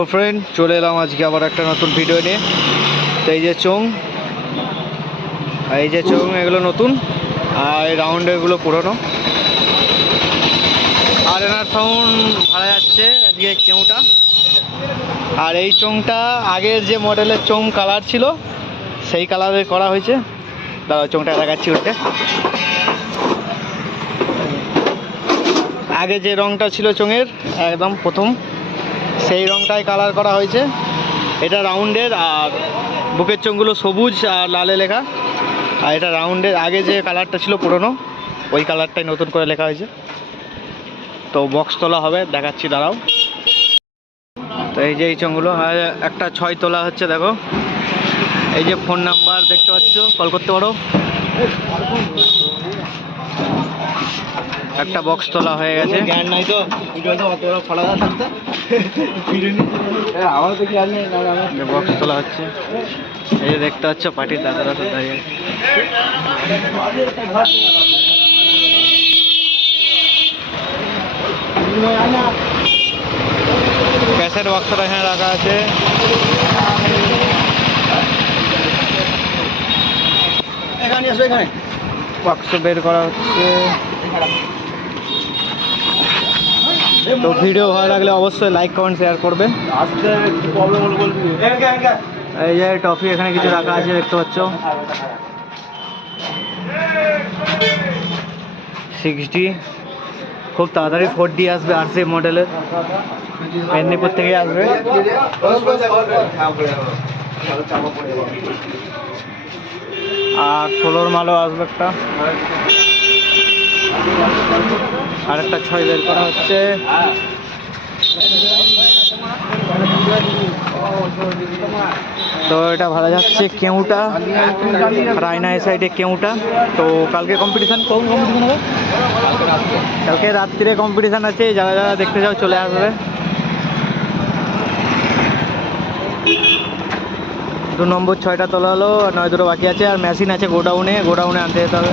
তো ফ্রেন্ড চলে এলাম আজকে আবার একটা নতুন ভিডিও নিয়ে। তো এই যে চোং এই যে চোং এগুলো নতুন। আর এই রাউন্ড এগুলো পুরনো। আর এনার সাউন্ড ভাড়া যাচ্ছে আজকে কেউটা। আর এই চোংটা আগের যে মডেলের চোং কালার ছিল, সেই কালারে করা হয়েছে। দাদা চোংটা দেখাচ্ছি উঠে আগে যে রংটা ছিল চোঙের, একদম প্রথম। সেই রংটাই কালার করা হয়েছে। এটা রাউন্ডের আর বুকের চোঙগুলো সবুজ আর লালে লেখা। আর এটা রাউন্ডের আগে যে কালারটা ছিল পুরনো, ওই কালারটাই নতুন করে লেখা হয়েছে। তো বক্স তোলা হবে, দেখাচ্ছি, দাঁড়াও। তো এই যে এই চোঙগুলো একটা ছয় তোলা হচ্ছে, দেখো। এই যে ফোন নাম্বার দেখতে পাচ্ছ কল করতে পারো? একটা বক্স তোলা হয়ে গেছে। জ্ঞান নাই তো অত বড় ফলা থাকতে। আমার তো কি নেই বক্স তোলা হচ্ছে। এই দেখতে পাচ্ছ পার্টির দাদারা সব দাঁড়িয়ে। ক্যাসেট বক্সটা এখানে রাখা আছে। এখানে আসো এখানে। বাক্স বের করা হচ্ছে। তো ভিডিও ভালো লাগলে অবশ্যই লাইক কমেন্ট শেয়ার করবে। এই যে টফি, এখানে কিছু রাখা আছে, দেখতে পাচ্ছ। সিক্সটি খুব তাড়াতাড়ি ফোর ডি আসবে আর সি মডেলের মেদিনীপুর থেকে আসবে। আর ষোলোর মালও আসবে একটা। আর একটা ছয় বের করা হচ্ছে। তো এটা ভালো যাচ্ছে কেউটা। রায়না এই সাইডে কেউটা। তো কালকে কম্পিটিশান কোন কম্পিটিশান হবে? কালকে রাত্রিরে কম্পিটিশান আছে, যারা যারা দেখতে চাও চলে আসবে। দু নম্বর ছয়টা তোলা হলো নয় দুটো বাকি আছে, আর মেশিন আছে গোডাউনে গোডাউনে আনতে যেতে হবে।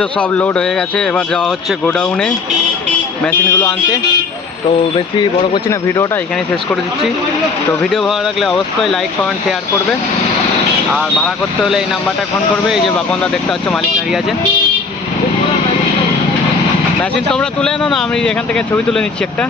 তো সব লোড হয়ে গেছে, এবার যাওয়া হচ্ছে গোডাউনে মেশিনগুলো আনতে। তো বেশি বড় করছি না, ভিডিওটা এখানে শেষ করে দিচ্ছি। তো ভিডিও ভালো লাগলে অবশ্যই লাইক কমেন্ট শেয়ার করবে। আর ভাড়া করতে হলে এই নাম্বারটা ফোন করবে, এই যে বাপনদা দেখতে পাচ্ছ, মালিক দাঁড়িয়ে আছে। মেশিন তোমরা তুলে আনো না, আমি এখান থেকে ছবি তুলে নিচ্ছি একটা।